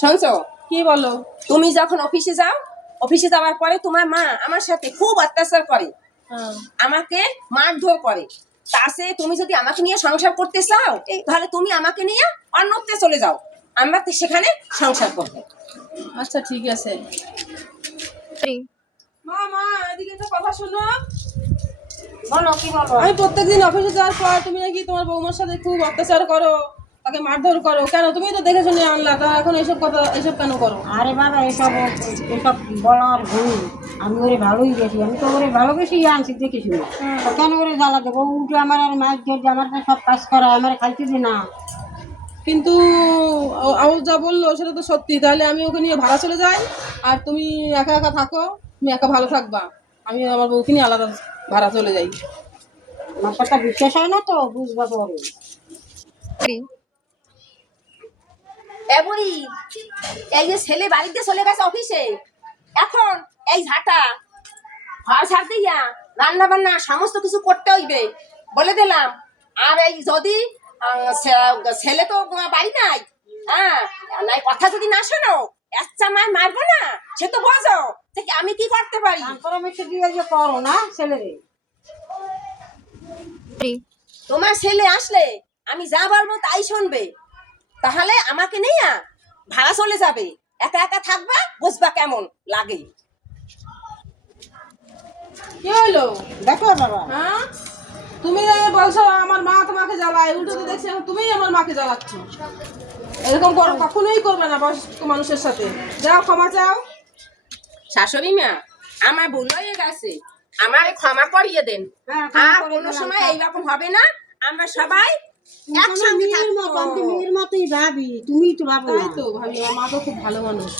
শুনছো? কি বলো? তুমি যখন অফিসে যাও, অফিসে যাওয়ার পরে তোমার মা আমার সাথে খুব অত্যাচার করে, হ্যাঁ। আমাকে মারধর করে। তাছে তুমি যদি আমাকে নিয়ে সংসার করতে চাও, তাহলে তুমি আমাকে নিয়ে অন্যত্র চলে যাও, আমরা তো সেখানে সংসার করবো। আচ্ছা ঠিক আছে। মা মা এদিকে একটা কথা শোনো। বলো কি বলো? আমি প্রত্যেকদিন অফিসে যাওয়ার পর তুমি নাকি তোমার বৌমার সাথে খুব অত্যাচার করো, তাকে মারধর করো, কেন? তুমি তো দেখে শুনে আনলা, তা এখন এইসব কথা এইসব কেন করো? আরে বাবা, এসব এসব বলার ভুল। আমি ওরে ভালোই বেশি, আমি তো ওরে ভালোবেসে আনছি দেখে শুনে। তো কেন ওরে জ্বালা দেবো? উঠে আমার আর মাছ ধরছে, আমার তো সব কাজ করা, আমার খাইতে দে না। কিন্তু ও যা বললো সেটা তো সত্যি। তাহলে আমি ওকে নিয়ে ভাড়া চলে যাই, আর তুমি একা একা থাকো, তুমি একা ভালো থাকবা, আমি আমার বউকে নিয়ে আলাদা ভাড়া চলে যাই। আমার কথা বিশ্বাস হয় না তো, বুঝবা পরে। বুড়ি, এই যে ছেলে বাড়িতে চলে গেছে অফিসে, এখন এই ঝাঁটা ঘর ছাড়তে গিয়া রান্না বান্না সমস্ত কিছু করতে হইবে বলে দিলাম। আর এই যদি ছেলে তো বাড়ি নাই, হ্যাঁ, নাই কথা যদি না শোনো, একটা মায় মারবো না, সে তো বোঝো যে আমি কি করতে পারি। পরামর্শ দিয়ে যে করো না ছেলেরে। তোমার ছেলে আসলে আমি যা বলবো তাই শুনবে, তাহলে আমাকে নিয়ে ভাড়া চলে যাবে, একা একা থাকবা, বুঝবা কেমন লাগে। কি হইলো? দেখো বাবা, হ্যাঁ, তুমি বলছো আমার মা তোমাকে জ্বালায়, উল্টো তো দেখছি এখন তুমিই আমার মাকে জ্বালাচ্ছ। এরকম করো, কখনোই করবে না বয়স্ক মানুষের সাথে। যাও ক্ষমা চাও। শাশুড়ি মা, আমার ভুল হয়ে গেছে, আমারে ক্ষমা করিয়ে দেন। হ্যাঁ, ক্ষমা আর করে কোনো দিলাম। সময় এইরকম হবে না, আমরা সবাই একসঙ্গে মেয়ের মতো, আমি তো থাকবো। মেয়ের মতোই ভাবি, তুমি তো ভাবো তাই না। তো ভাবি, আমার মা তো খুব ভালো মানুষ।